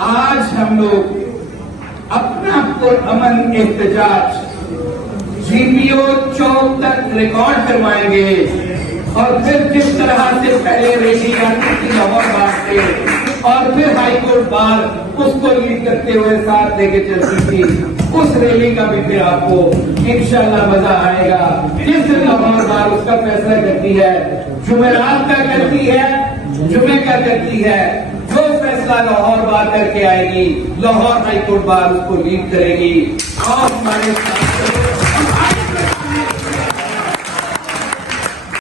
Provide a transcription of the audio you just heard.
आज हम लोग अपना पुरअमन एहतजाज जीपीओ चौक तक रिकॉर्ड करवाएंगे और फिर जिस तरह से पहले रैली आती थी लाहौर बाग से और फिर हाईकोर्ट बार उसको लीड करते हुए साथ लेके चलती थी, उस रैली का भी फिर आपको इंशाल्लाह मजा आएगा। जिस दिन लाहौर बार उसका फैसला करती है, जुमेरात का करती है, जुमे का करती है, जो फैसला लाहौर बार करके आएगी, लाहौर हाईकोर्ट बार उसको लीड करेगी। और हमारे साथ